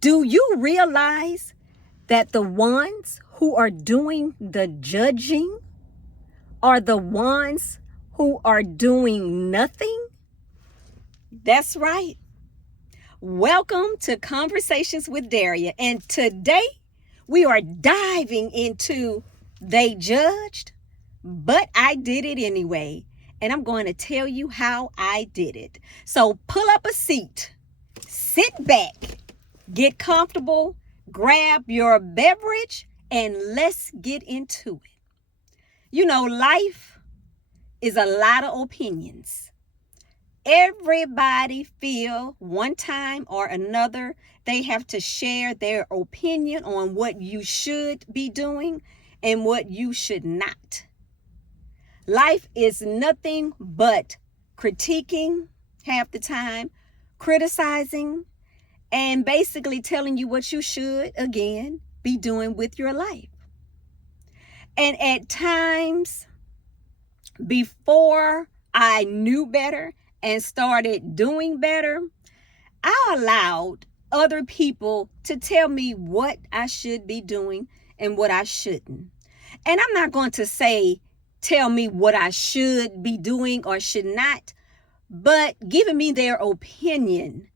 Do you realize that the ones who are doing the judging are the ones who are doing nothing? That's right. Welcome to Conversations with Daria. And today we are diving into They Judged, but I did it anyway. And I'm going to tell you how I did it. So pull up a seat, sit back, get comfortable, grab your beverage, and let's get into it. You know, life is a lot of opinions. Everybody feel one time or another they have to share their opinion on what you should be doing and what you should not. Life is nothing but critiquing half the time, criticizing, and basically telling you what you should, again, be doing with your life. And at times, before I knew better and started doing better, I allowed other people to tell me what I should be doing and what I shouldn't. And I'm not going to say, tell me what I should be doing or should not, but giving me their opinion.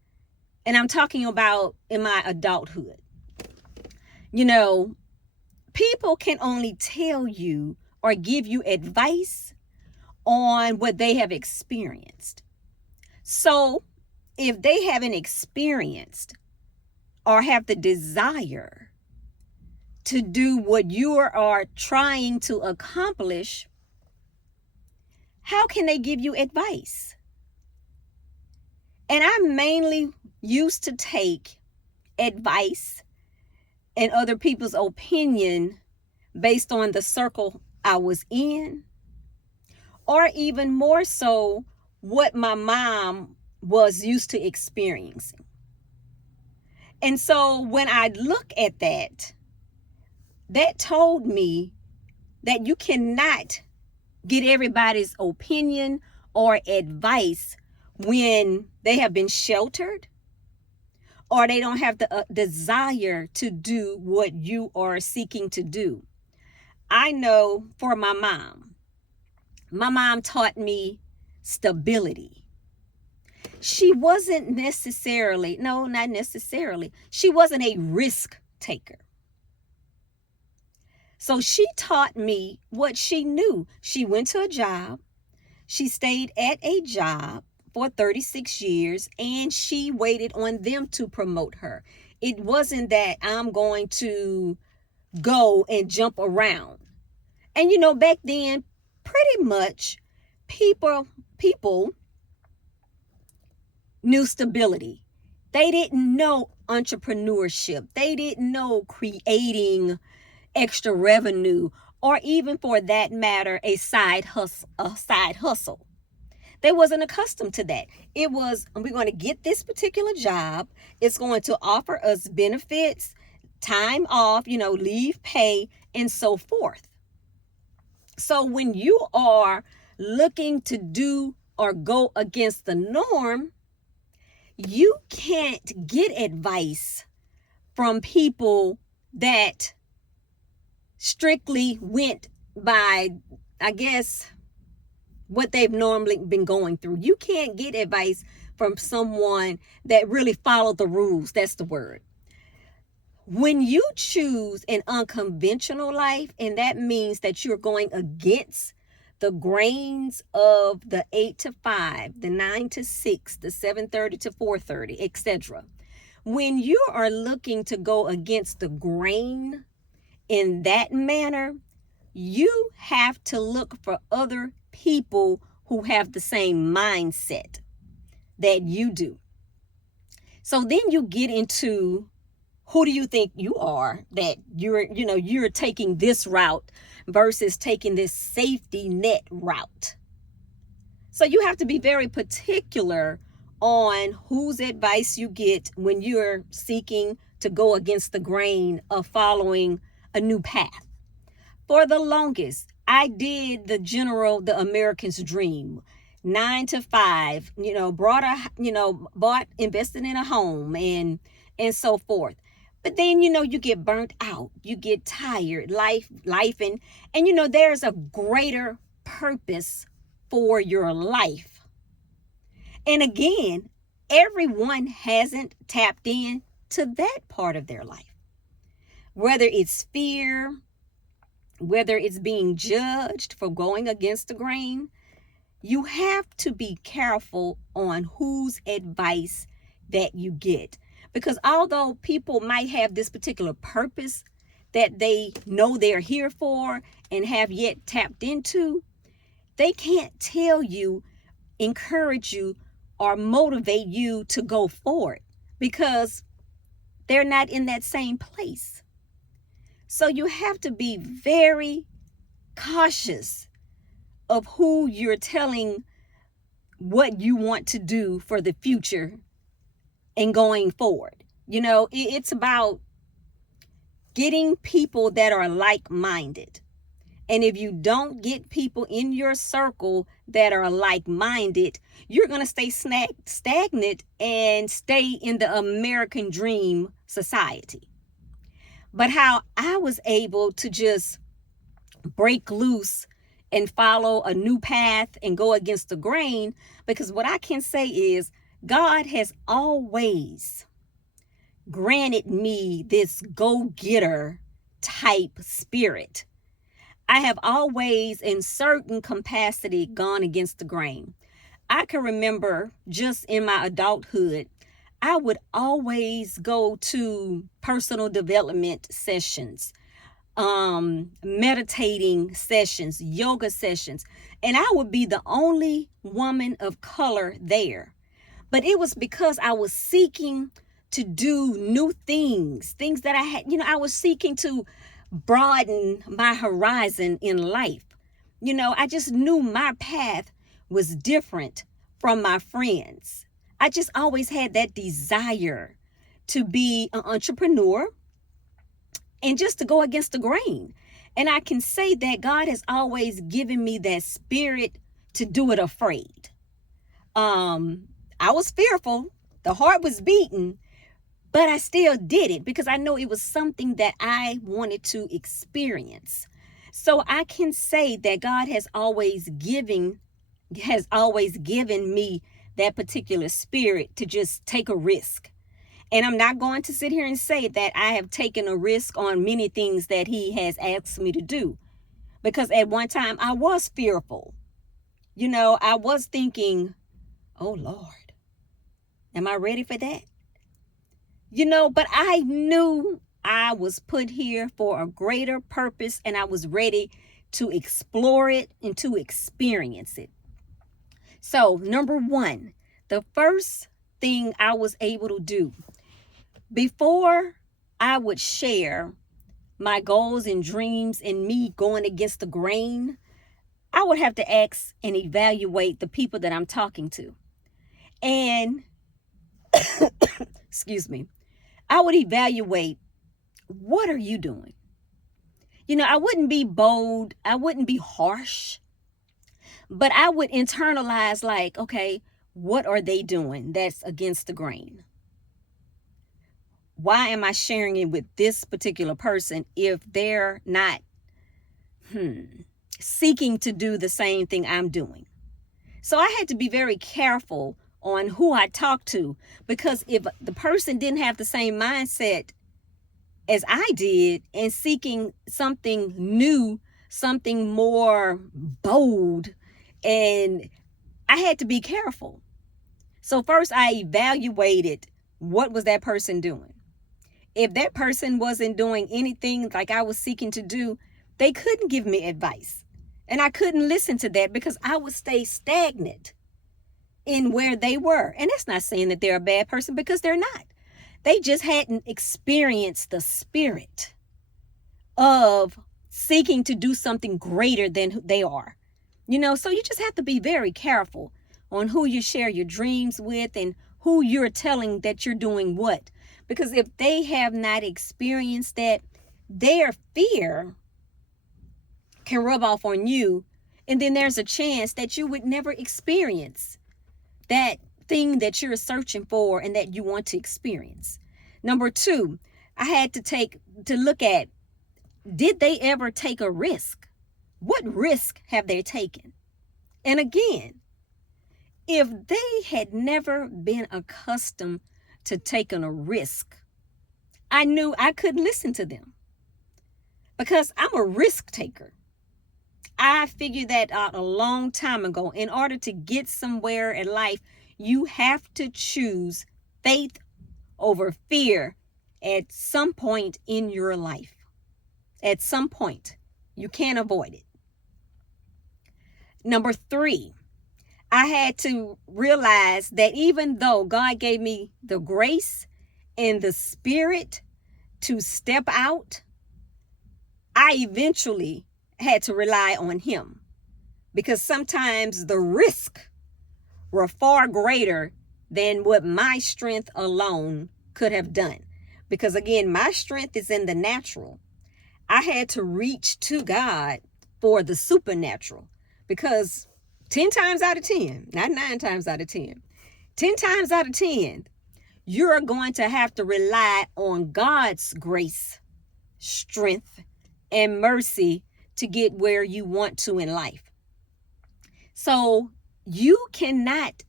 And I'm talking about in my adulthood. You know, people can only tell you or give you advice on what they have experienced. So if they haven't experienced or have the desire to do what you are trying to accomplish, how can they give you advice? And I mainly used to take advice and other people's opinion based on the circle I was in, or even more so what my mom was used to experiencing. And so when I look at that told me that you cannot get everybody's opinion or advice when they have been sheltered or they don't have the desire to do what you are seeking to do. I know for my mom taught me stability. She wasn't necessarily, no, not necessarily. She wasn't a risk taker. So she taught me what she knew. She went to a job. She stayed at a job for 36 years, and she waited on them to promote her. It wasn't that I'm going to go and jump around. And you know, back then, pretty much people knew stability. They didn't know entrepreneurship. They didn't know creating extra revenue, or even for that matter, a side hustle. They wasn't accustomed to that. It was, we're going to get this particular job. It's going to offer us benefits, time off, leave pay, and so forth. So when you are looking to do or go against the norm, you can't get advice from people that strictly went by, I guess, what they've normally been going through. You can't get advice from someone that really followed the rules. That's the word. When you choose an unconventional life, and that means that you're going against the grains of the 8 to 5, the 9 to 6, the 7:30 to 4:30, etc. When you are looking to go against the grain in that manner, you have to look for other people who have the same mindset that you do. So then you get into, who do you think you are that you're taking this route versus taking this safety net route? So you have to be very particular on whose advice you get when you're seeking to go against the grain of following a new path. For the longest, I did the American's dream. 9 to 5, invested in a home and and so forth. But then, you get burnt out, you get tired, and there's a greater purpose for your life. And again, everyone hasn't tapped in to that part of their life. Whether it's fear, whether it's being judged for going against the grain, you have to be careful on whose advice that you get. Because although people might have this particular purpose that they know they're here for and have yet tapped into, they can't tell you, encourage you, or motivate you to go forward because they're not in that same place. So you have to be very cautious of who you're telling what you want to do for the future and going forward. It's about getting people that are like-minded. And if you don't get people in your circle that are like-minded, you're going to stay stagnant and stay in the American dream society. But how I was able to just break loose and follow a new path and go against the grain, because what I can say is God has always granted me this go-getter type spirit. I have always, in certain capacity, gone against the grain. I can remember just in my adulthood, I would always go to personal development sessions, meditating sessions, yoga sessions, and I would be the only woman of color there. But it was because I was seeking to do new things that I was seeking to broaden my horizon in life. I just knew my path was different from my friends. I just always had that desire to be an entrepreneur and just to go against the grain. And I can say that God has always given me that spirit to do it afraid. I was fearful. The heart was beating. But I still did it because I know it was something that I wanted to experience. So I can say that God has always given me that particular spirit to just take a risk. And I'm not going to sit here and say that I have taken a risk on many things that He has asked me to do. Because at one time I was fearful. I was thinking, oh Lord, am I ready for that? But I knew I was put here for a greater purpose and I was ready to explore it and to experience it. So, number one, the first thing I was able to do before I would share my goals and dreams and me going against the grain, I would have to ask and evaluate the people that I'm talking to. And, excuse me. I would evaluate, what are you doing? I wouldn't be bold. I wouldn't be harsh. But I would internalize like, okay, what are they doing that's against the grain? Why am I sharing it with this particular person if they're not seeking to do the same thing I'm doing? So I had to be very careful on who I talk to, because if the person didn't have the same mindset as I did and seeking something new, something more bold, and I had to be careful. So first I evaluated, what was that person doing? If that person wasn't doing anything like I was seeking to do, they couldn't give me advice. And I couldn't listen to that because I would stay stagnant in where they were. And that's not saying that they're a bad person, because they're not. They just hadn't experienced the spirit of seeking to do something greater than who they are. So you just have to be very careful on who you share your dreams with and who you're telling that you're doing what. Because if they have not experienced that, their fear can rub off on you. And then there's a chance that you would never experience that thing that you're searching for and that you want to experience. Number two, I had to look at, did they ever take a risk? What risk have they taken? And again, if they had never been accustomed to taking a risk, I knew I couldn't listen to them because I'm a risk taker. I figured that out a long time ago. In order to get somewhere in life, you have to choose faith over fear at some point in your life. At some point, you can't avoid it. Number three, I had to realize that even though God gave me the grace and the spirit to step out, I eventually had to rely on Him, because sometimes the risk were far greater than what my strength alone could have done. Because again, my strength is in the natural. I had to reach to God for the supernatural, because 10 times out of 10, not 9 times out of 10, 10 times out of 10, you're going to have to rely on God's grace, strength, and mercy to get where you want to in life. So you cannot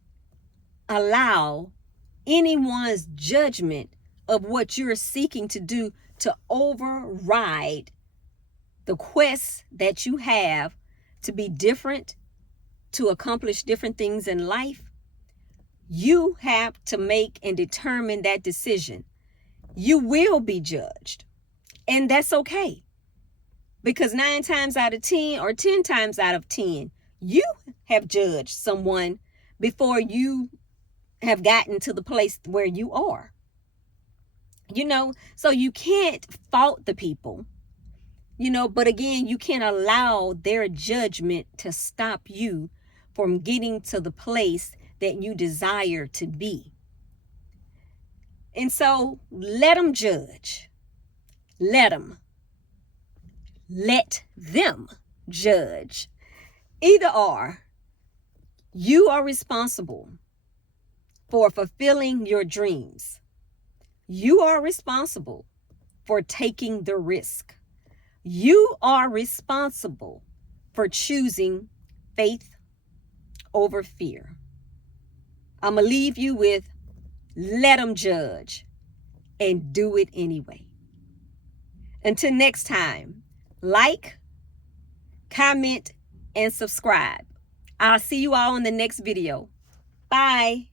allow anyone's judgment of what you're seeking to do to override the quest that you have to be different, to accomplish different things in life. You have to make and determine that decision. You will be judged, and that's okay, because 9 times out of 10 or 10 times out of 10, you have judged someone before you have gotten to the place where you are. So you can't fault the people, but again, you can't allow their judgment to stop you from getting to the place that you desire to be. And so let them judge. Let them judge. Either or, you are responsible for fulfilling your dreams. You are responsible for taking the risk. You are responsible for choosing faith over fear. I'm going to leave you with, let them judge and do it anyway. Until next time, like, comment, and subscribe. I'll see you all in the next video. Bye.